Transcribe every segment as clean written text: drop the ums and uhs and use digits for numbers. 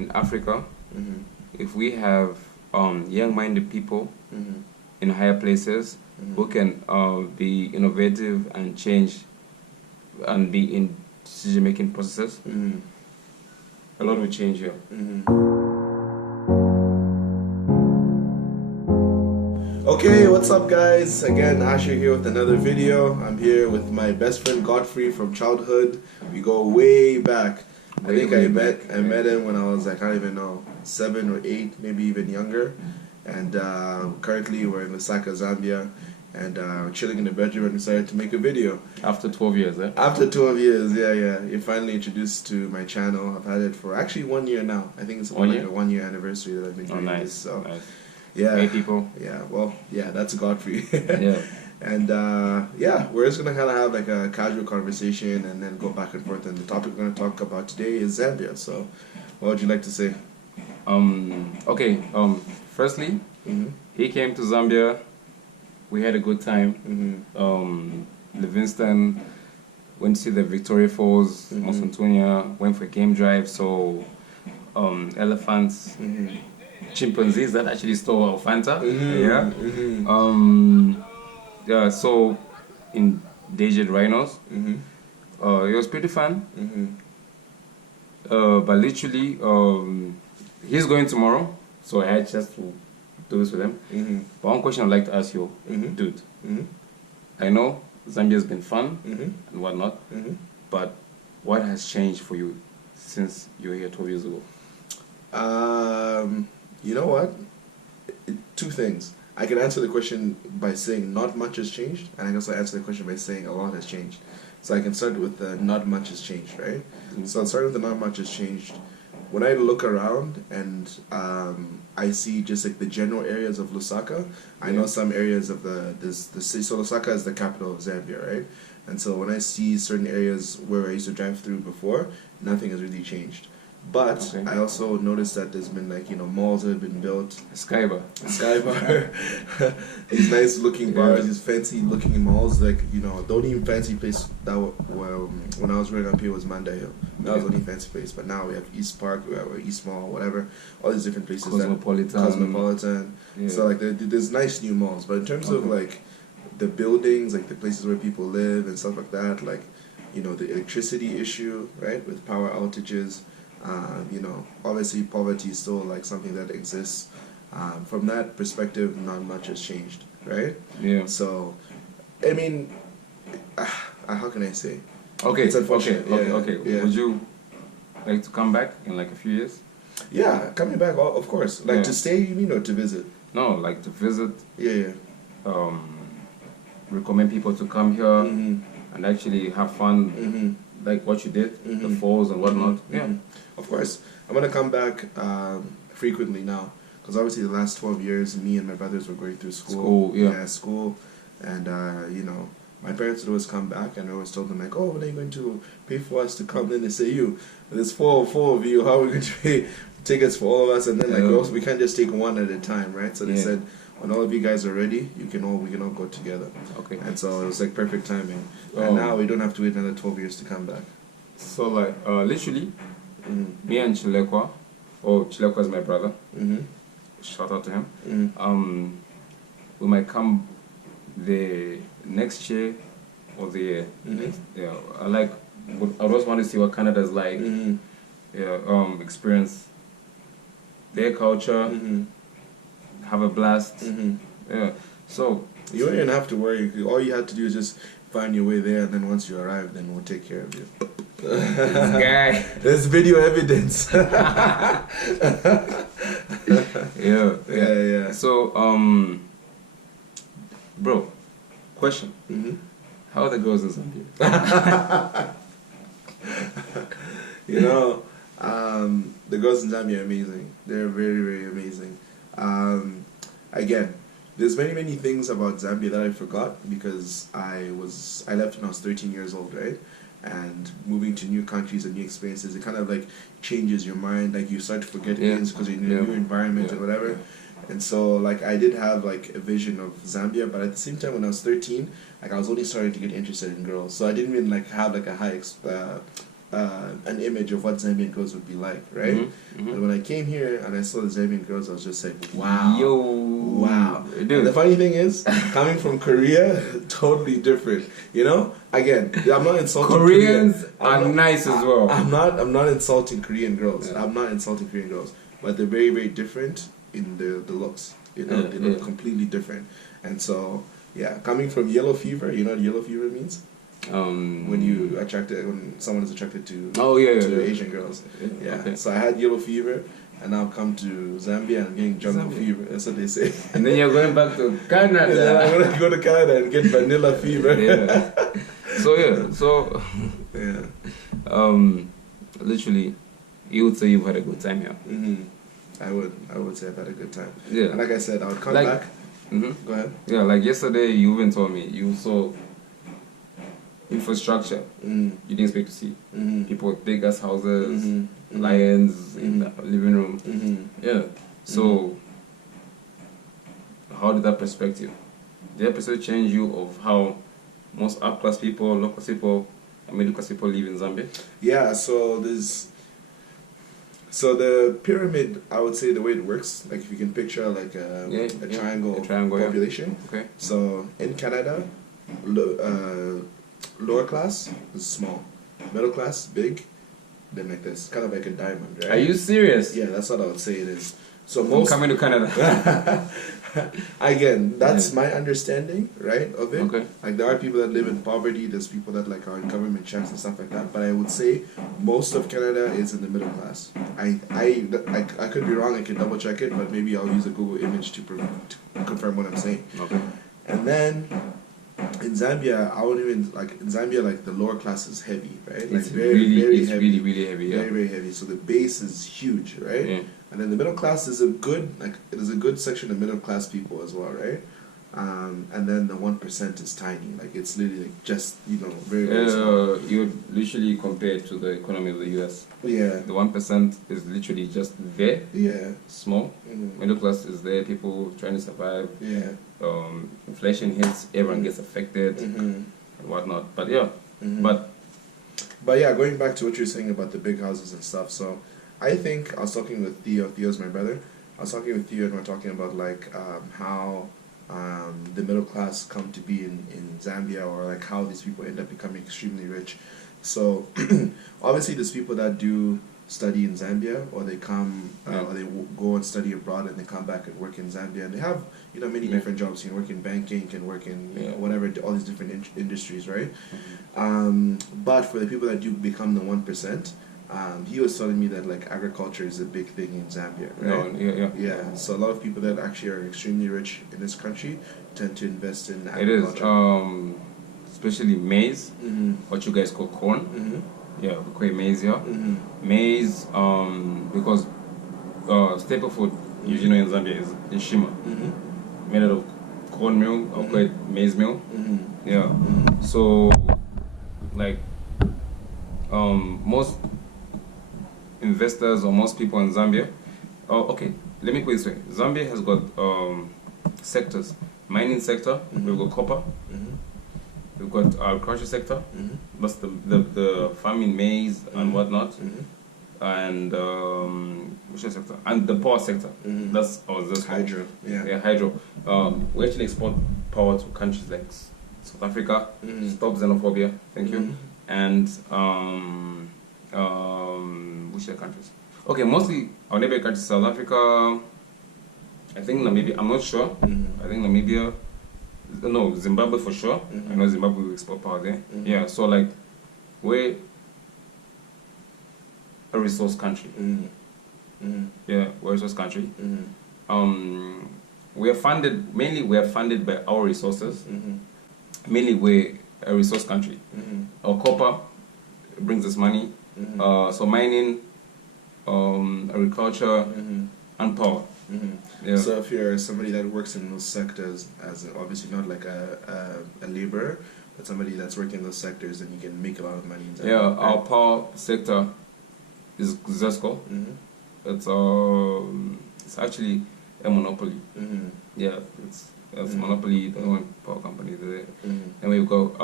in Africa, if we have young-minded people in higher places who can be innovative and change and be in decision-making processes, a lot will change here. Okay, what's up guys? Again, Asher here with another video. I'm here with my best friend Godfrey from childhood. We go way back. I think I met him when I was, I can't even know, 7 or 8, maybe even younger. And currently we're in Lusaka, Zambia. And we're chilling in the bedroom and decided to make a video. After 12 years, eh? After 12 years, yeah. You're finally introduced to my channel. I've had it for actually 1 year now. I think it's like a 1 year anniversary that I've been doing this. So, nice. Yeah. Hey people. Yeah, well, yeah, that's Godfrey. Yeah. And yeah, we're just gonna kind of have like a casual conversation and then go back and forth. And the topic we're gonna talk about today is Zambia. So, what would you like to say? Okay. Firstly, he came to Zambia. We had a good time. Livingston, went to see the Victoria Falls, Mount Antonia, went for a game drive, so elephants, chimpanzees that actually stole our Fanta. Yeah, so endangered rhinos. It was pretty fun. But literally, he's going tomorrow, so I had just to do this with him. But one question I'd like to ask you, dude. I know Zambia's been fun and whatnot, but what has changed for you since you were here 12 years ago? You know what? Two things. I can answer the question by saying not much has changed, and I can also answer the question by saying a lot has changed. So I can start with the not much has changed, right? So I'll start with the not much has changed. When I look around and I see just like the general areas of Lusaka, I know some areas of the city. So Lusaka is the capital of Zambia, right? And so when I see certain areas where I used to drive through before, nothing has really changed. But I also noticed that there's been like, malls that have been built. Skybar. These nice looking bars, these fancy looking malls. Like, the only fancy place that when I was growing up here was Manda Hill. That was the only fancy place. But now we have East Park, we have East Mall, whatever. All these different places. Cosmopolitan. Yeah. So like there's nice new malls. But in terms of like the buildings, like the places where people live and stuff like that, like, the electricity issue, right, with power outages. Obviously poverty is still like something that exists. From that perspective, not much has changed, right? Yeah. So, I mean, how can I say? Okay. It's unfortunate. Okay. Yeah. Would you like to come back in like a few years? Yeah, coming back, of course. Like to stay, you mean, or to visit? No, like to visit. Yeah. Recommend people to come here and actually have fun. Like what you did, the falls and whatnot. Yeah, of course. I'm gonna come back frequently now, because obviously the last 12 years, me and my brothers were going through school. School, and my parents would always come back, and I always told them like, "Oh, when are you going to pay for us to come?" Then they say, "There's four of you. How are we going to pay tickets for all of us?" And then like we can't just take one at a time, right? So they said, when all of you guys are ready, we can all go together. Okay. And so it was like perfect timing. And now we don't have to wait another 12 years to come back. So like literally, me and Chilekwa is my brother. Shout out to him. We might come the next year or the year. Yeah. I always want to see what Canada's like. Experience their culture. Have a blast. Yeah. So you don't even have to worry. All you have to do is just find your way there, and then once you arrive, then we'll take care of you. This guy. There's video evidence. Yeah. So bro, question. How are the girls in Zambia? The girls in Zambia are amazing. They're very, very amazing. Again, there's many things about Zambia that I forgot, because I left when I was 13 years old, right? And moving to new countries and new experiences, it kind of like changes your mind. Like you start to forget things because you're in a new environment and whatever. And so like I did have like a vision of Zambia, but at the same time when I was 13, like I was only starting to get interested in girls. So I didn't even like have like a high an image of what Zambian girls would be like, right? And when I came here and I saw the Zambian girls, I was just like, wow. Wow. Dude. And the funny thing is, coming from Korea, totally different. You know? Again, I'm not insulting Koreans are nice as well. I'm not insulting Korean girls. Yeah. I'm not insulting Korean girls. But they're very, very different in the looks. You know, they look completely different. And so, yeah, coming from yellow fever, you know what yellow fever means? When someone is attracted to Asian girls. Yeah. Okay. So I had yellow fever, and now I've come to Zambia and I'm getting jungle fever. That's what they say. And then you're going back to Canada. And then I'm gonna go to Canada and get vanilla fever. Literally, you would say you've had a good time here. I would say I've had a good time. Yeah. And like I said, I would come back. Go ahead. Yeah, like yesterday, you even told me you saw infrastructure you didn't expect to see. People with big ass houses, lions in the living room. Yeah. So, how did that perspective? Did that perspective change you of how most upper class people, low class people, and middle class people live in Zambia? Yeah. So the pyramid, I would say the way it works, like if you can picture like a triangle population. Yeah. Okay. So in Canada, lower class is small, middle class big, then like this, kind of like a diamond, right? Are you serious? Yeah, that's what I would say it is. So I'm coming to Canada. Again, that's my understanding, right, of it. Okay. Like there are people that live in poverty, there's people that like are in government checks and stuff like that. But I would say most of Canada is in the middle class. I could be wrong. I can double check it, but maybe I'll use a Google image to confirm what I'm saying. Okay. And then in Zambia, like the lower class is heavy, right? Like It's very really heavy. really heavy. Yeah. Very heavy. So the base is huge, right? Yeah. And then the middle class is a good section of middle class people as well, right? And then the 1% is tiny, like it's literally like just very small. You literally compare it to the economy of the US. Yeah. The 1% is literally just there. Yeah. Small. Middle class is there. People trying to survive. Yeah. Inflation hits, everyone gets affected and whatnot. But yeah. But yeah, going back to what you're saying about the big houses and stuff. So I think I was talking with Theo. Theo's my brother. I was talking with Theo and we're talking about like how the middle class come to be in Zambia, or like how these people end up becoming extremely rich. So obviously there's people that do study in Zambia, or they come or they go and study abroad and they come back and work in Zambia, and they have many different jobs. You can work in banking, you can work in whatever, all these different industries, right? But for the people that do become the 1%, he was telling me that like agriculture is a big thing in Zambia, right? Yeah. So a lot of people that actually are extremely rich in this country tend to invest in agriculture. It is, especially maize, what you guys call corn. Yeah, we call it maize here. Maize, because staple food usually in Zambia is shima, made out of cornmeal, or call it maize meal. Yeah. So, like, most investors or most people in Zambia. Okay, let me put it this way. Zambia has got sectors. Mining sector, we've got copper. We've got agriculture sector. That's the farming maize and whatnot. And which other sector? And the power sector. That's hydro. Yeah, hydro. We actually export power to countries like South Africa. Stop xenophobia. Thank you. And which other countries? Okay, mostly our neighboring countries: South Africa. I think Namibia. I'm not sure. I think Namibia. No, Zimbabwe for sure. I know Zimbabwe will export power there. Yeah, so like we're a resource country. Yeah, we're a resource country. We are funded by our resources. Mainly we're a resource country. Our copper brings us money. So mining, agriculture, and power. Yeah. So if you're somebody that works in those sectors, as obviously not like a laborer, but somebody that's working in those sectors, then you can make a lot of money in Zambia. Yeah, our power sector is Zesco. It's actually a monopoly. Yeah, it's monopoly. The only power company there. And we've got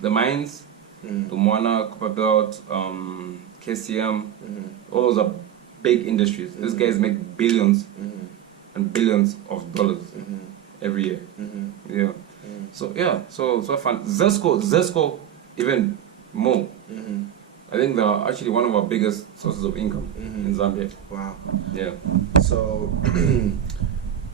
the mines. Lumwana, Copperbelt, KCM. All those are big industries. These guys make billions and billions of dollars every year. Yeah. So yeah, so fun. Zesco even more. I think they're actually one of our biggest sources of income in Zambia. Wow. Yeah. So,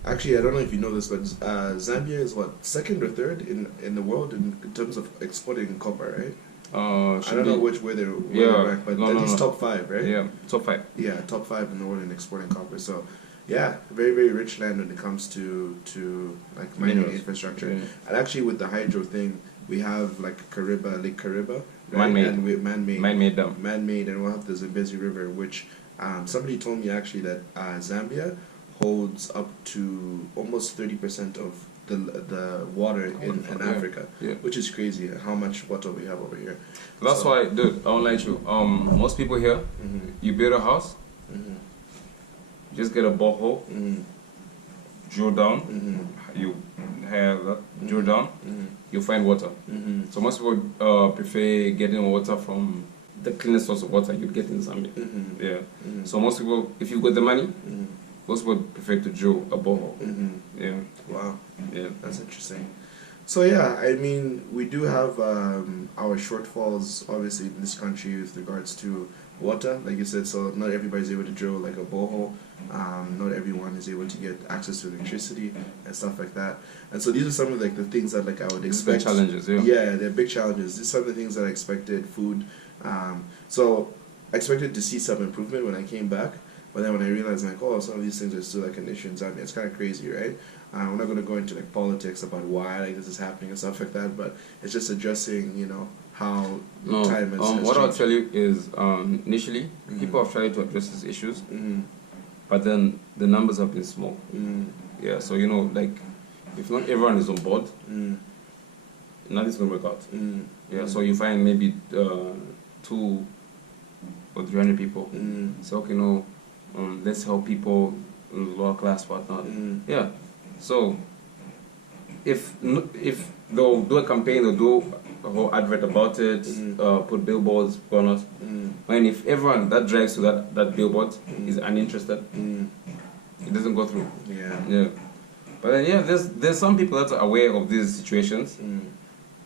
actually, I don't know if you know this, but Zambia is what, second or third in the world in terms of exporting copper, right? I don't know where they're ranked, but at least top 5, right? Yeah, top 5. Yeah, top 5 in the world in exporting copper. So, yeah, very, very rich land when it comes to like mining infrastructure. Yeah. And actually, with the hydro thing, we have like Lake Kariba, right? Man-made, man-made, and we'll have the Zambezi River, which somebody told me actually that Zambia holds up to almost 30% of the water in Africa, which is crazy. How much water we have over here. That's why, dude, I won't lie to you. Most people here, you build a house, just get a borehole, drill down, you have that, drill down, you find water. So most people prefer getting water from the cleanest source of water you get in Zambia. Yeah. So most people, if you got the money, most people prefer to drill a borehole. Yeah. Wow. Yeah. That's interesting. So yeah, I mean, we do have our shortfalls obviously in this country with regards to water, like you said. So not everybody's able to drill like a borehole. Not everyone is able to get access to electricity and stuff like that. And so these are some of like the things that like I would expect. Big challenges, yeah. Yeah, they're big challenges. These are some of the things that I expected. Food. So I expected to see some improvement when I came back. But then when I realized, like, oh, some of these things are still like an issue in Zambia, it's kind of crazy, right? We're not going to go into like politics about why like this is happening and stuff like that, but it's just addressing, you know, how time has what changed. I'll tell you is, initially, people have tried to address these issues, but then the numbers have been small. Yeah, so, you know, like, if not everyone is on board, nothing's going to work out. Yeah, so you find maybe 200 or 300 people. So, okay, no, let's help people in the lower class, whatnot. Yeah, so if they'll do a campaign, they'll do a whole advert about it, put billboards, whatnot. And if everyone that drives to that billboard is uninterested, it doesn't go through. Yeah. But then, yeah, there's some people that are aware of these situations.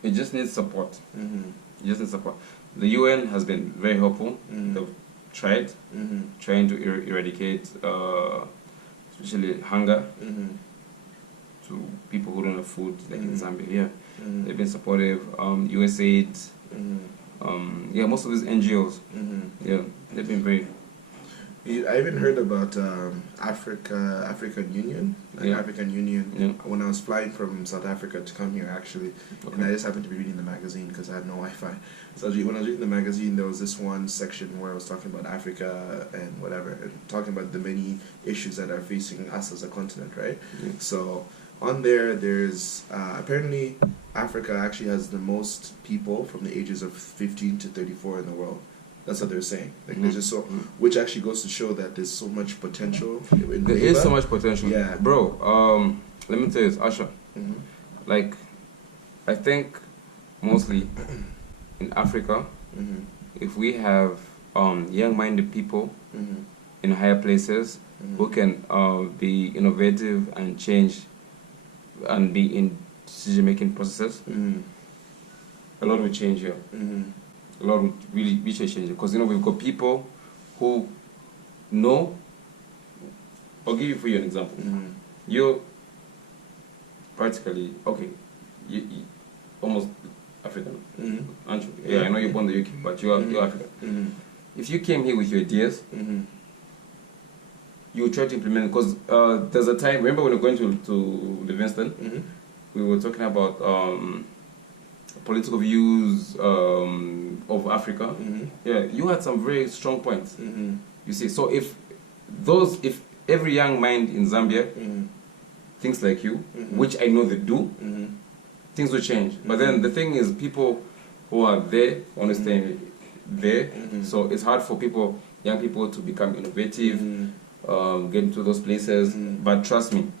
It just needs support. It just needs support. The UN has been very helpful. They've tried, trying to eradicate, especially hunger, to people who don't have food, like in Zambia. Yeah, they've been supportive. USAID, yeah, most of these NGOs, yeah, they've been very. I even heard about African Union, African Union, when I was flying from South Africa to come here actually, and I just happened to be reading the magazine because I had no Wi-Fi. So when I was reading the magazine, there was this one section where I was talking about Africa and whatever, and talking about the many issues that are facing us as a continent, right? So on there's apparently Africa actually has the most people from the ages of 15 to 34 in the world. That's what they're saying. Like there's just so, which actually goes to show that there's so much potential. There is so much potential. Yeah, bro. Let me tell you, Asher. Like, I think mostly in Africa, if we have young-minded people in higher places who can be innovative and change and be in decision-making processes, a lot will change here. A lot would really be changing because, you know, we've got people who know. I'll give you for you an example. You're practically you almost African, aren't you? Yeah, I know you're born in the UK, but you're African. If you came here with your ideas, you would try to implement it because there's a time. Remember when we were going to Livingston, we were talking about political views of Africa. Yeah, you had some very strong points. You see, so if every young mind in Zambia thinks like you, which I know they do, things will change. But then the thing is, people who are there want to stay there. So it's hard for young people, to become innovative, get into those places. But trust me,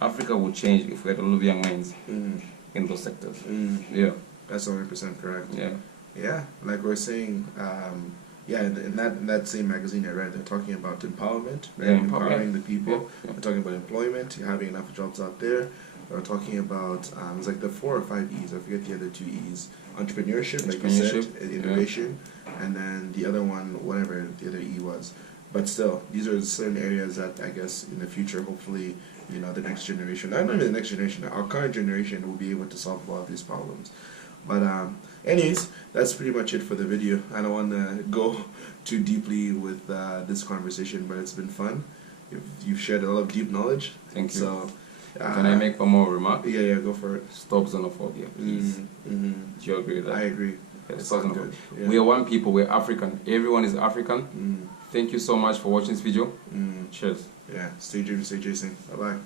Africa will change if we had a lot of young minds in those sectors. Yeah, that's 100% correct. Yeah. Yeah, like we're saying, yeah, in that same magazine I read, they're talking about empowerment, right? Yeah, Empowering the people. Yeah, yeah. They're talking about employment, having enough jobs out there. They're talking about it's like the 4 or 5 E's. I forget the other 2 E's. Entrepreneurship, like you said, innovation, and then the other one, whatever the other E was. But still, these are certain areas that I guess in the future, hopefully, you know, the next generation, not even the next generation, our current generation will be able to solve a lot of these problems. But anyways, that's pretty much it for the video. I don't want to go too deeply with this conversation, but it's been fun. You've shared a lot of deep knowledge. Thank you. So, can I make one more remark? Yeah, go for it. Stop xenophobia, please. Mm-hmm. Do you agree with that? I agree. Okay, stop xenophobia. Yeah. We are one people. We're African. Everyone is African. Thank you so much for watching this video. Cheers. Yeah. Stay dreaming, stay chasing. Bye bye.